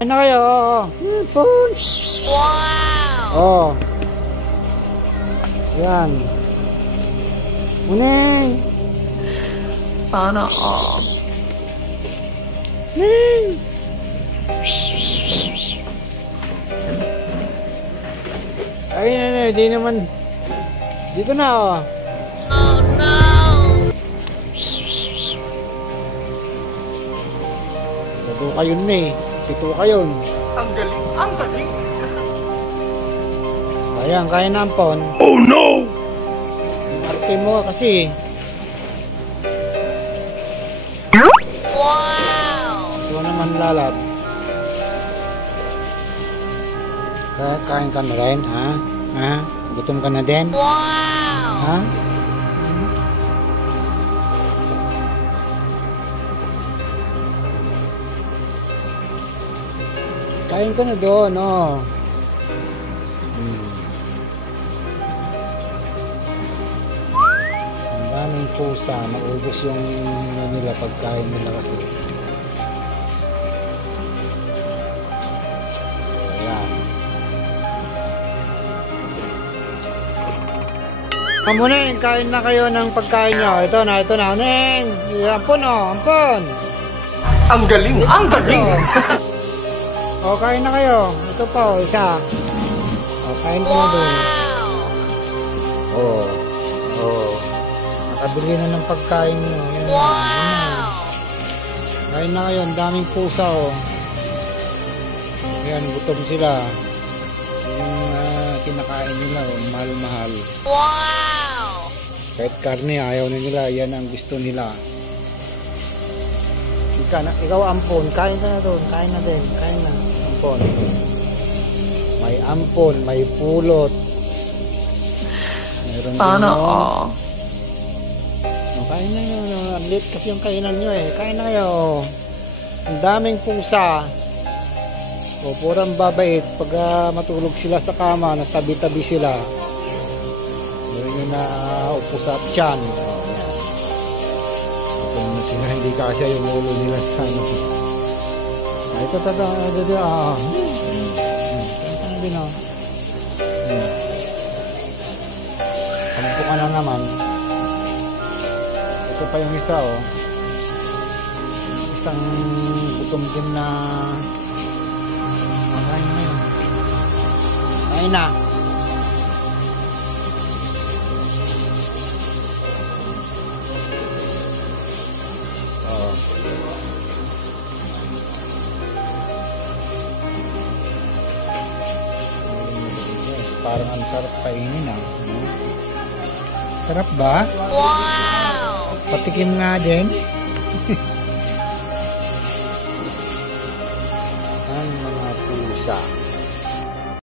Ano kayo? Punch! Wow! Oh. Yan. Muning! Sana all. Muning! Ay, di naman. Dito na, oh. Oh no! Pito kayo na eh. Pito kayo. Ang galing, ang galing. Ayan, kaya na ang pon. Oh no! Arte mo kasi. Wow! Ito naman lalab. Kain ka na rin, ha? Ha? Gutom ka na din? Wow! Ha? Kain ka na doon, oh. Ang daming pusa. Maubos yung nila pagkain nila kasi. Ayan. Muneng, kain na kayo ng pagkain nyo. Ito na, Muneng. Ampon, oh, ampon. Ang galing, ang galing. O, kain na kayo. Ito pa, o, isa. O, kain ka na doon. O, o. Nakabili na ng pagkain nyo. Yan na, yan na. Kain na kayo. Ang daming pusa, o. Ayan, gutom sila. Yung kinakain nila, o. Mahal-mahal. Wow! Kahit karne, ayaw na nila. Yan ang gusto nila. Ikaw ampon, kain ka na doon, kain na din, kain na, ampon. May ampon, may pulot. Meron Sana din, all. Kain na nyo, late kasi yung kainan nyo eh, kain na kayo. Ang daming pusa. O, purang babait, pag matulog sila sa kama, natabi-tabi sila. Meron nyo na upo sa tiyan. Sila hindi kasya yung ulo nila sa ano. Ito ah. Ano din ah. Kampo ka na naman. Ito pa yung isa oh. Isang gutom din na kain na yun. Kain na. Parang ang sarap kainin ah. Sarap ba? Wow! Patikim nga din. Ang mga pusa.